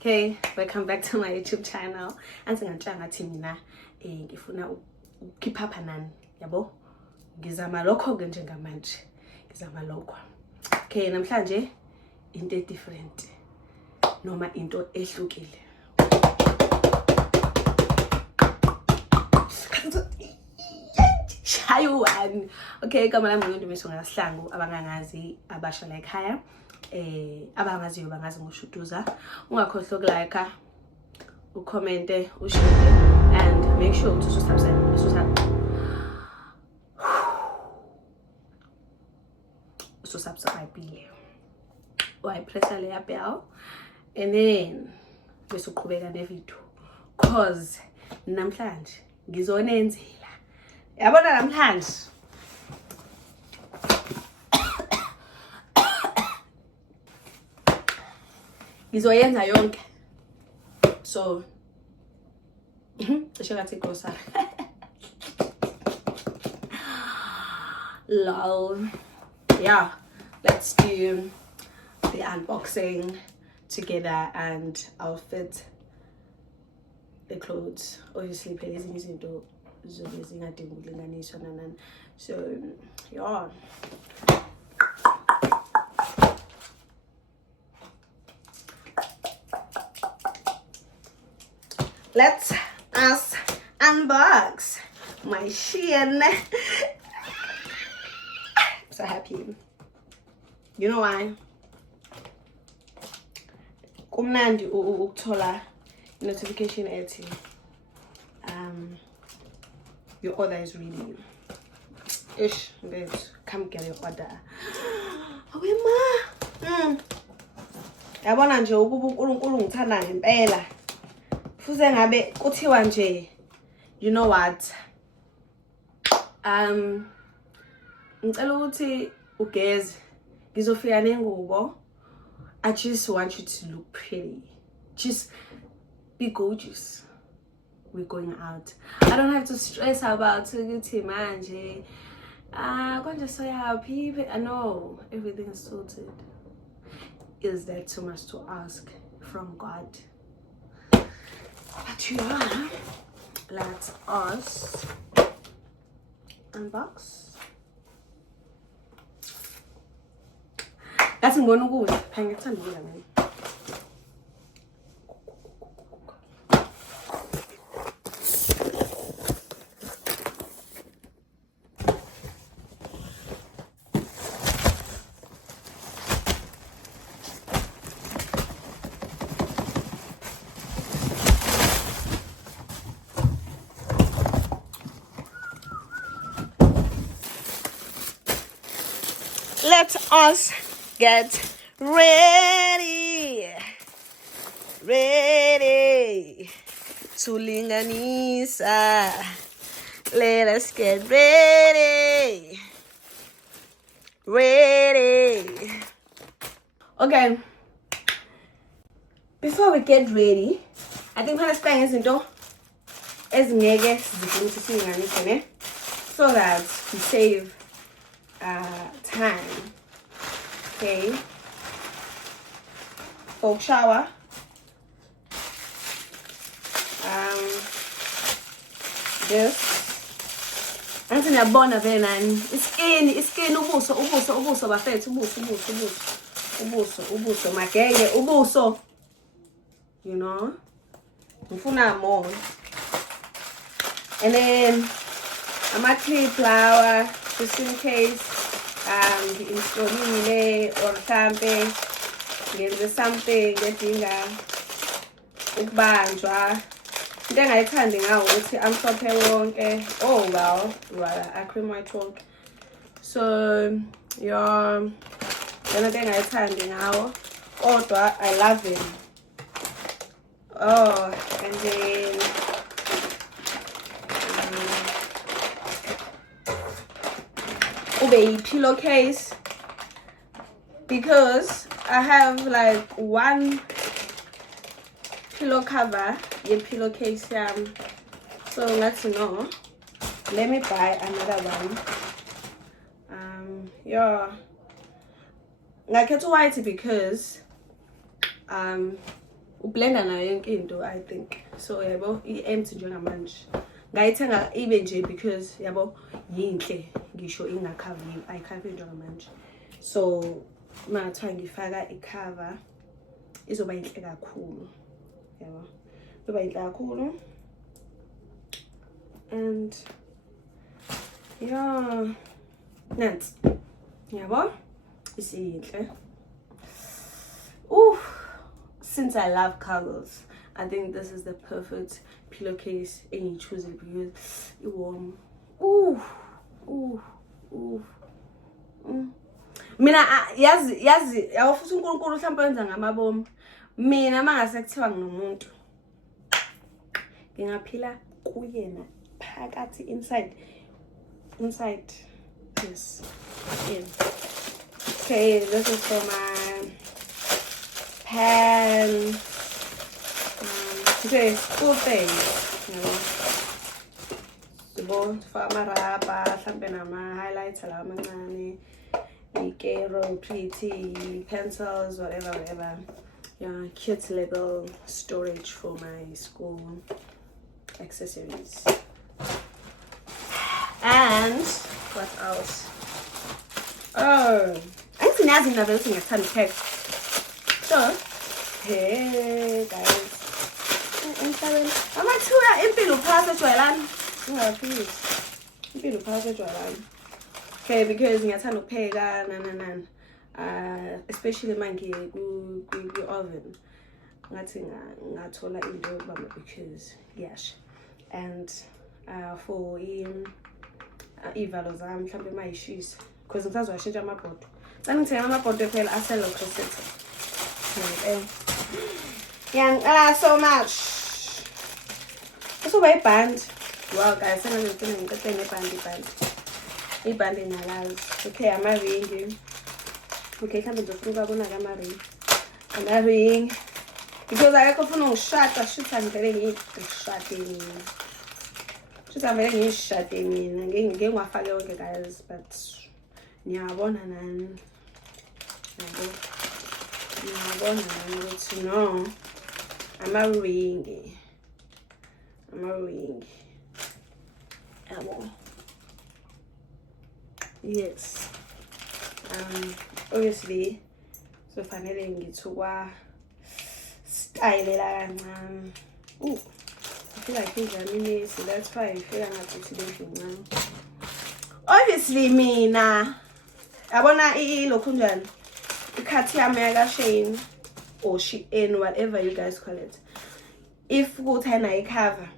Okay, welcome back to my YouTube channel. Ansingatshanga thi mina ngifuna ukukhipha apha nani, yabo? Ngizama lokho ke njengamanje. Ngizama lokho. Okay, namhlanje into different. Noma into ehlukile. Shayuan. Okay, kama lami umuntu mesongasihlangu abangangazi abasha la ekhaya. Abangaziyo bangazi ngoshutuza. Ungakhohlwa ukulike, ucommente, ushare and make sure to subscribe. Why press the bell and then bese uqhubeka nevideo cause namhlanje ngizonenzela. Yabona namhlanje ngizoyenza yonke. So cishe ngathi grocery. Lol. Yeah, let's do the unboxing together and I'll fit the clothes. Obviously phela ezinye izinto zobe zingadingi ukulinganiswa nanani. So yeah. Let us unbox my Shein. I'm so happy. You know why? Kumnandi ukuthola notification ethi your order is ready. Ish, babes, come get your order. Awema. Yabona nje ukuba uNkulunkulu ngithanda ngempela. Fuze ngabe kuthiwa nje, you know what? Ngicela ukuthi ugeze. Ngizofika nengubo. I just want you to look pretty. Just be gorgeous. We're going out. I don't have to stress about ukuthi manje. Konje so happy. I know everything is sorted. Is that too much to ask from God? But yeah, let us unbox. That's ngibona ukudla. Phanga ngithanda ukudla mina. Let us get ready. Ready to linganisa. Let us get ready. Ready. Okay. Before we get ready, I think we're going to do ezingeke sizifuna ukuthi silinganise ne, so that we save time. Okay. For shower. This. Anti ngiyabona vele nani. Iskin ubuso bafethu ubuso magenge ubuso. You know? Ngifuna more. And then ama-clip flower just in case ngi-installile or mhlampe ngenze something edinga ukubanjwa. Into engayithandi ngawo ukuthi amhlophe wonke. Oh well, acrylic white wonke. So yeah, lento engayithandi ngawo kodwa I love him. Oh, and then a pillowcase because I have like one pillow cover, a pillowcase. So let's know. Let me buy another one. Yeah, like it's white because ublenda nayo yonke into, I think. So yabo i-empty njengamanje ngayithenga ibe nje because yabo yinhle ngisho ingakhavi ayikhavi njengamanje. So mathiwa ngifaka icover izoba yinhle kakhulu yabo, izoba yinhle kakhulu. And yeah, nansi yabo isiyinhle. Since I love covers, I think this is the perfect pillowcase and you choose it because it's warm. Mina yazi awufuthi uNkulunkulu mhlawumbe wenza ngamabomu. Mina mangase kuthiwa nginomuntu ngingaphila kuyena phakathi inside. Yes. Yeah. Okay, this is for my pen. Okay, cool thing. For my rubber, something my highlighter, Ikero, pretty pencils, whatever. Yeah, cute little storage for my school accessories. And what else? Oh, I think that's another thing I can take. So, hey guys, I'm not sure impilo phasa jwayelani. Please. Impilo phasa jwayelani. Okay, because ngiyathanda ukupheka especially manje ku oven. Ngathi ngathola into yokubamba because yes. And for ivalo zami mhlambe mayishisa because ngisazowashintsha amabhodo. Cela ngithenga amabhodo phela aselo crosset. Yeah, so much. This is a band. Wow, guys, I'm going to band. A band in my life. Okay, I'm a ring. Okay, come to the fruit. I'm a ring. Because I got no shot. I should have very shot in. Should have very shot in. Again, my father, guys, but yeah, one and to know I'm a ring. Yes. Obviously, so finally ngithuka style la kancane. I feel like it's a minute, so that's why I feel I'm not today. Obviously, mina yabona ilokhu njani ikhathi yami yakashane or Shein, whatever you guys call it. If kuthena icover,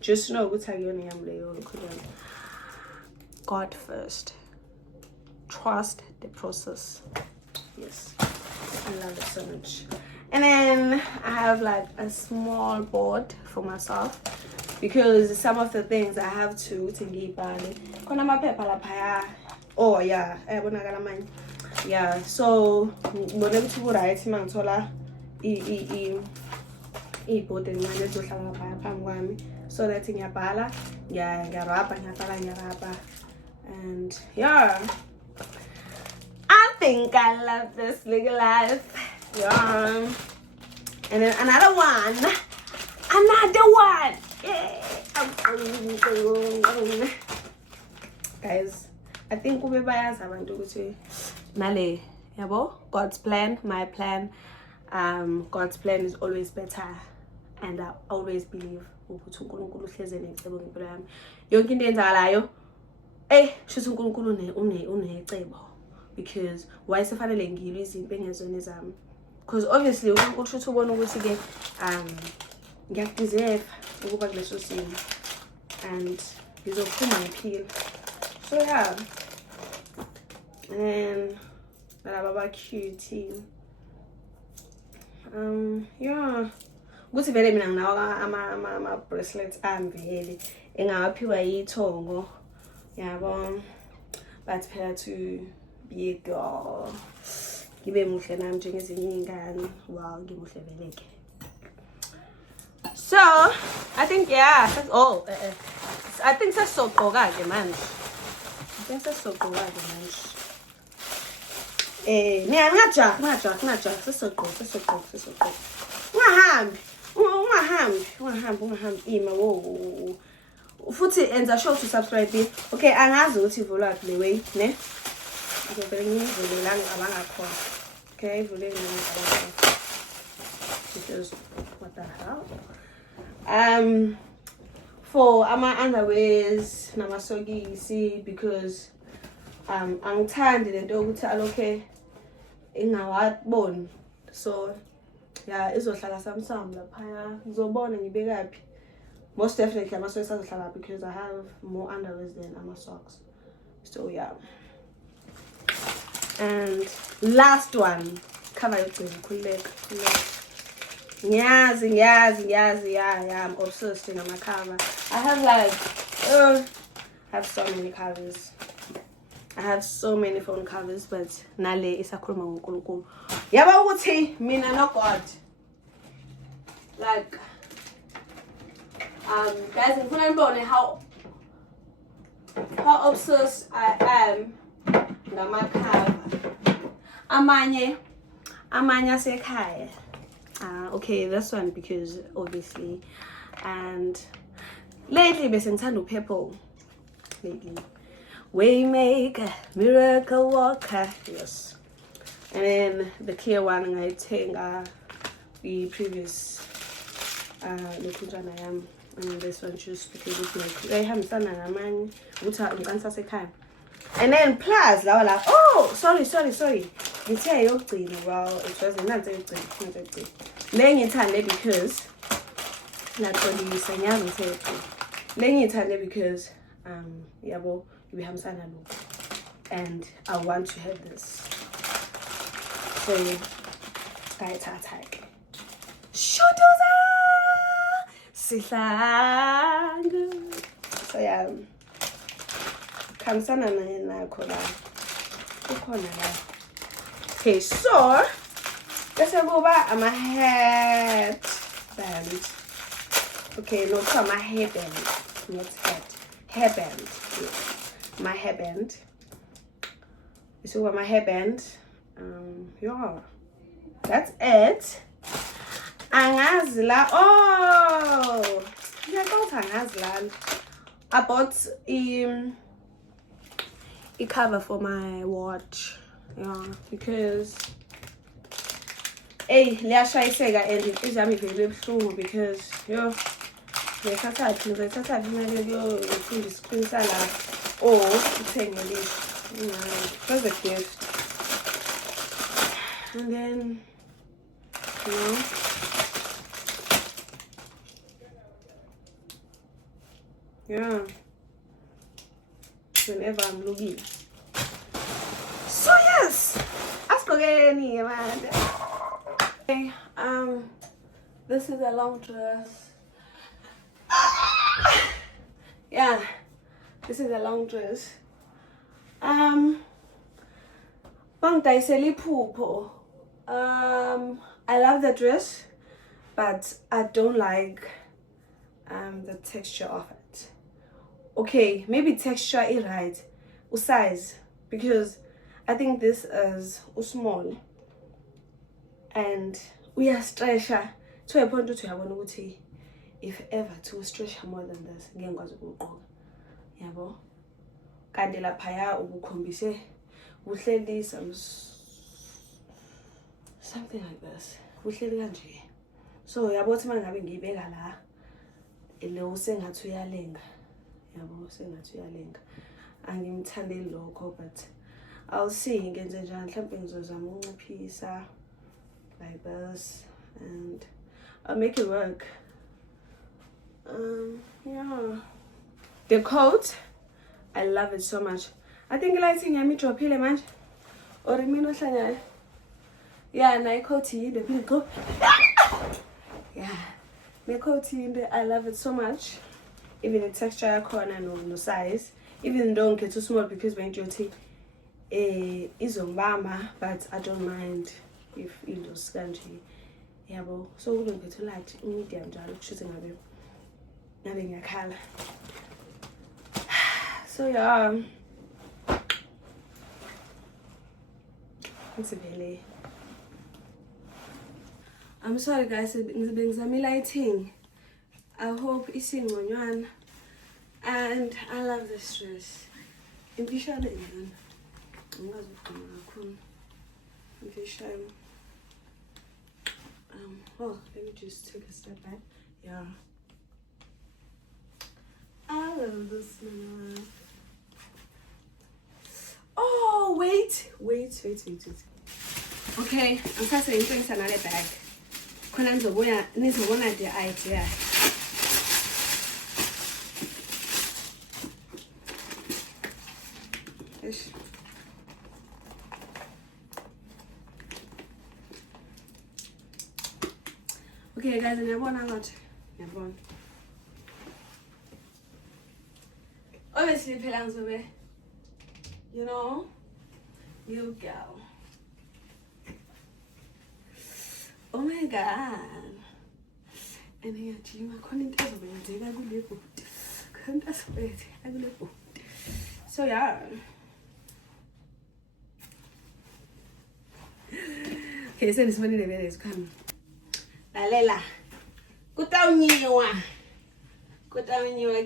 just know ukuthi akuyona yami leyo lokhu njani. God first. Trust the process. Yes, I love it so much. And then I have like a small board for myself because some of the things I have to keep on. Oh yeah, yeah. So whenever to write, mangithola board and so that ngiyabhala, ngiyarabha, and yeah. I think I love this little life. Yeah. And then another one. Yeah. Guys, I think we bayaz abantu ukuthi nale yabo God's plan, my plan. God's plan is always better, and I always believe ukuthi uNkulunkulu uhleze necebo ngempilo yami. Yonke into eyenzakalayo shuthi uNkulunkulu unecebo. Because why sifanele ngilwe izinto engezona zami, because obviously uNkulunkulu shuthi ubona ukuthi ke ngiyakudeserve ukuba kuleso simo and ngizophuma ngiphila. So yeah, and baba cute. Yeah, ukuthi vele mina nginawo ama bracelets vele engawaphiwa yithongo yabo, but phela to be a girl ngibe muhle nami njengezinye ingane. Wow, ngimuhle veleke. So I think yeah, that's all. I think sesogqoka ke manje. Ngaja sesoqo ungahambi ima wo futhi enza sure to subscribe. Okay, angazi ukuthi ivulwa the way ne ngivele ngivule la abangakhona. Okay, ivule ngiyabona because what the hell. For ama underwears namasokisi because angithandi lento yokuthi alokhe ingawaboni, so yeah, izohlala samsam laphaya ngizobona ngibekaphi. Most definitely amasokisi azohlala because I have more underwears than ama-socks, so yeah. And last one, cover yogcina khululeka. Ngiyazi, yeah, I'm obsessed with my cover. I have I have so many covers. I have so many phone covers, but nale isakhuluma ngoNkulunkulu. Yaba ukuthi mina no God. Like guys, ngifuna nibone how obsessed I am ngamakhava. Amanye asekhaya. Okay, this one because obviously, and lately bese ngithanda purple. Lately, Waymaker, Miracle Worker, yes. And then the clear one I think the previous lokunjana yam, and this one just because it's like I have done namanye uta ngikhansa sekhaya. And then plus la oh sorry ngithe yogcina. Well, it was nansi yogcina le ngithande because naxolisa ngiyazi ngithe yogcina le ngithande because yabo ibihambisana lo and I want to have this, so ngayithatha ke shodoza sihlangu, so yeah, khambisana nakho la ukhona la. Okay, so bese kuba ama headband. Okay, no, it's my hairband, not hairband. Yes. My hairband. This is my hairband. Yeah, that's it. Angazla. Oh, yeah, go angazla. I bought a cover for my watch. Yeah, because liyashayiseka and izami vele buhlungu because yo ngiyathatha imali yokufunda screen sala or uthenge this. That's a gift. And then yeah, whenever I'm looking. So yes, ask again, man. Okay, this is a long dress. Yeah, this is a long dress. I love the dress, but I don't like the texture of it. Okay, maybe texture is right, size, because I think this is small and we are stretcher to a point to have one. If ever to stretch more than this, ngengwazi ukuqoka yabo kanti laphaya ubukhombise uhleli something like this uhleli kanje, so yabo thi mangabe ngiyibeka la leyo sengathi uyalenga yabo sengathi uyalenga angimthandeli lokho, but I'll see ngenze njani, mhlawumbe ngizozama ukunciphisa like this and I'll make it work. Yeah, the coat, I love it so much. I think lighting yami drophile manje or mina ohlanyana. Yeah, na coat yinde phiko. Yeah, the coat yinde, I love it so much. Even the texture yakhona no size, even though it's too small because my duty is on mama, but I don't mind if it was kanje yabo. So we don't get to light medium njalo shooting ngabe ngiyakhala. So yeah, Ngizivele. I'm sorry guys, ngizame lighting. I hope isingconywana. And I love this dress. Imfishane yona. Angazi ukugquma kakhulu. Imfishane. Oh, let me just take a step back. Yeah. I love this one. Oh, wait. Okay, I'm passing things another bag. Nizobona the idea. Okay guys, ngiyabona ngathi ngiyabona. Obviously phela ngizobe, you know, you girl. Oh my god. And ngiyajima khona into ezobe yenzeka kule bhuti. Khona into ezobe yenzeka kule bhuti. So yeah. Okay, sendisibonile vele isikhama. Lalela. Kutawunyiwa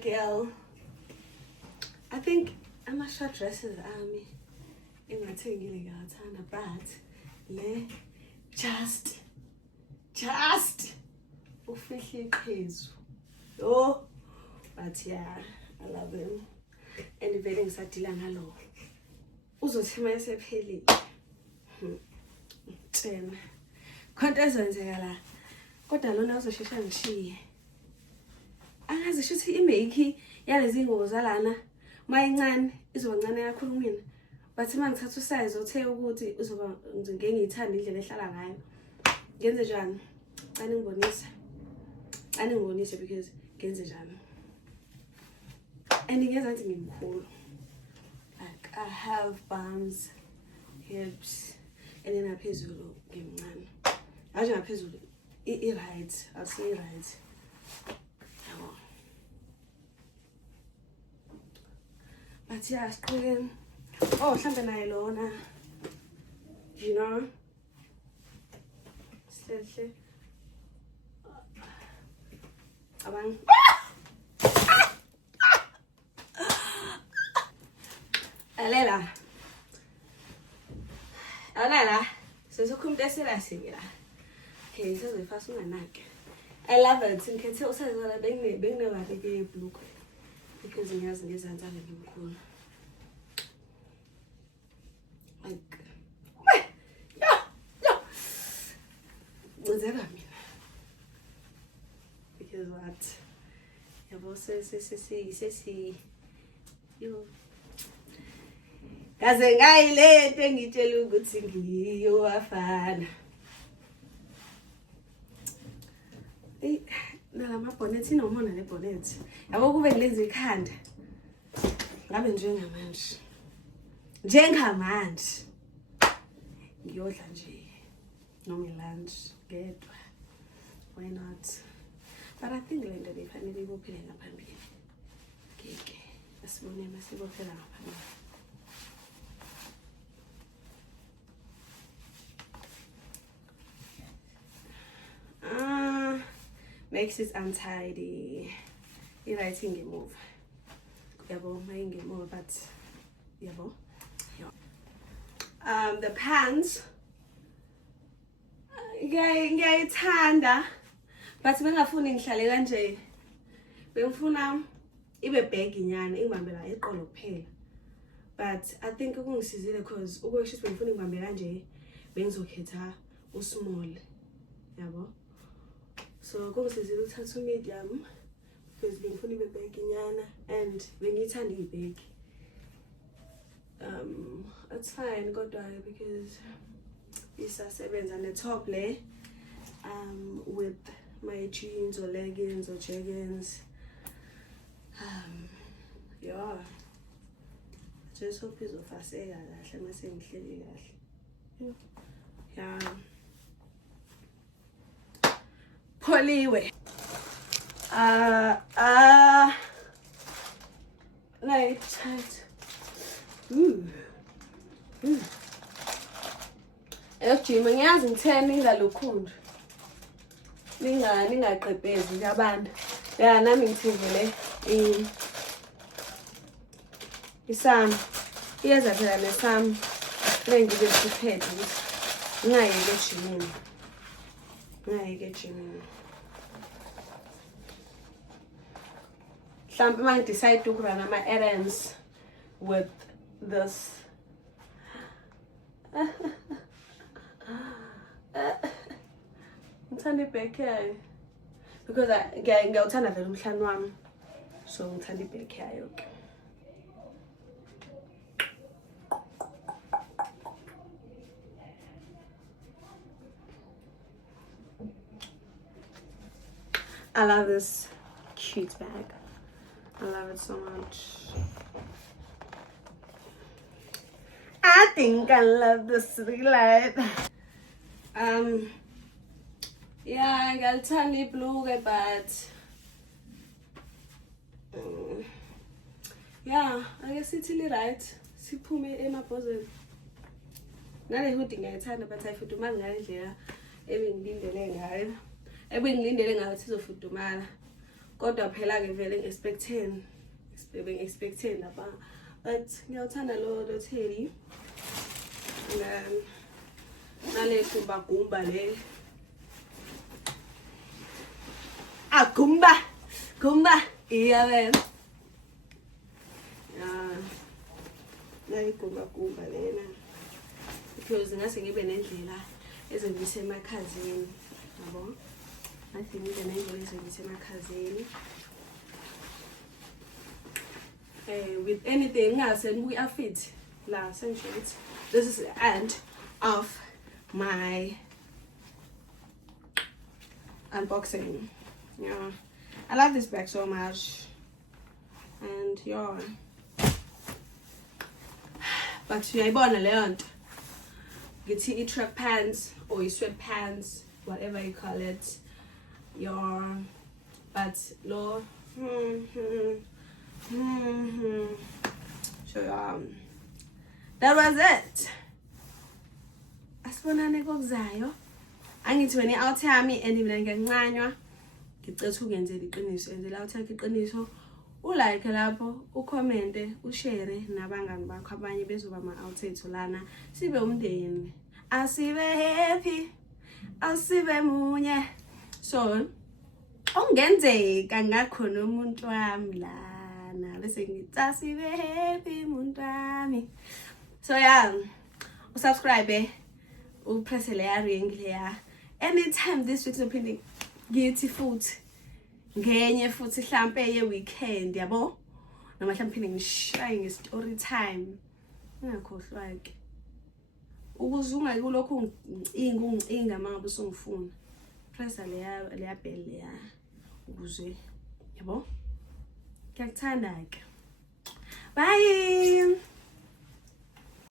girl. I think ama-short dresses ami engathengile ngiyawuthanda, but le just ufihle iqhezu. Oh, but yeah, I love him. And vele ngisadila ngalo. Uzothi uma esephelile. Tshena. Khonto ezenzeka la. Kodwa lona uzoshesha ngishiye. Angazi shuthi imake yalezi ngubo zalana mayincane izoba ncane kakhulu kumina. But uma ngithatha usize othe ukuthi uzoba ngeke ngiyithanda indlela ehlala ngayo. Ngenze njani? Aningibonise because ngenze njani. And ngenza ngithi ngimkhulu. Like I have bums, hips, and then ngaphezulu ngimncane. Aje ngaphezulu i-right, I'll say right. But yeah, screen. Oh, something naye lona. You know? Sihle. Abang. Alela. Alela. Sezokhumtesela singila. Okay, so the first one I love it. Ngikhethe usazala benginebabeke blue because ngiyazi ngezansi ngimkhulu. Like no. Ngizeka mina. Because what? Yabo sesi yo. Kaze ngayilento engitshela ukuthi ngiyo afana. Nalama bonnet inomona le bonnet. Yabo kube ngilenza ikhanda. Ngabe njengamanje. Ngiyodla nje. Noma lunch ngedwa. Why not? But I think le nto befanele ibophele ngaphambili. Ngeke. Asibone masibophela ngaphambili. Makes it untidy. I-writing ngemove. Yabo mayingemove but yabo. The pants ngiyayithanda but bengafuni ngihlale kanje. Bengifuna ibe bag inyana ingibambe la eqolo kuphela. But I think kungisizile because ukusho ukuthi bengifuna ngibambe kanje bengizokhetha usmall. Yabo. So kungisizile ukuthatha medium because bengifuna ibe bag inyana and bengithanda ibag. It's fine kodwa because isasebenza on the top le with my jeans or leggings or jeggings. Yeah. Just hope izofaseka kahle mase ngihleli kahle. Yeah. Poliwe. Like tight. Ejima ngiyazi ngitheni ngalokhundu. Ningaqebezi ngabanda. Ya nami ngithivele isam. Iyeza phela nesam. Lengibe prepared ukuthi ngayeke ejimini. Mhlambe mangidecide ukurun ama errands with this. Ngithanda ibhekhayo because ngiyawuthanda vele umhlane wami, so ngithanda ibhekhayo ke. I love this cute bag. I love it so much. I think I love this light. Yeah, ngiyalithanda iblue ke, but yeah, I guess it's really right. Siphume emabhozeni. Nale hoodie ngiyayithanda, but ayifudumali ngale ndlela ebengilindele ngayo. Ebengilindele ngayo sizofudumala. Kodwa phela ke vele ngi-expecting lapha. But ngiyawuthanda lo teddy. Nale gumba le. Gumba. Iya ben. Nale gumba lena. Because ngase ngibe nendlela ezongise emakhazeni, yabo? I think ngibe nendlela ezongise emakhazeni. With anything ngase ngiyi-fit la essentially. This is the end of my unboxing. Yeah, I love this bag so much, and yeah, but uyayibona leyo nto ngithi i-track pants or i-sweatpants, whatever you call it, yeah, but lo so that was it. Asibonane kokuzayo. Angithi wena i-out yami and mina ngiyancanywa. Ngicela ukungenzela iqiniso, enzela out yakhe iqiniso. Ulike lapho, ucommente, ushare nabangani bakho abanye bezoba ama-out ethu lana. Sibe umndeni. Asibe happy. Asibe munye. So, ongenzeka ngakhona umuntu wami lana. Bese ngithi asibe happy umuntu wami. So yeah, subscribe, press the ring here. Anytime this week's opening, ngithi futhi ngenye futhi mhlambe ye weekend, yabo? Noma mhlambe ngishaye nge-story time. Ngakhohlwa ke. Ukuze ungakulokho ungicinga mangabe usungifuna. Press leya bell ya ukuze, yabo? Ngiyakuthanda ke. Bye.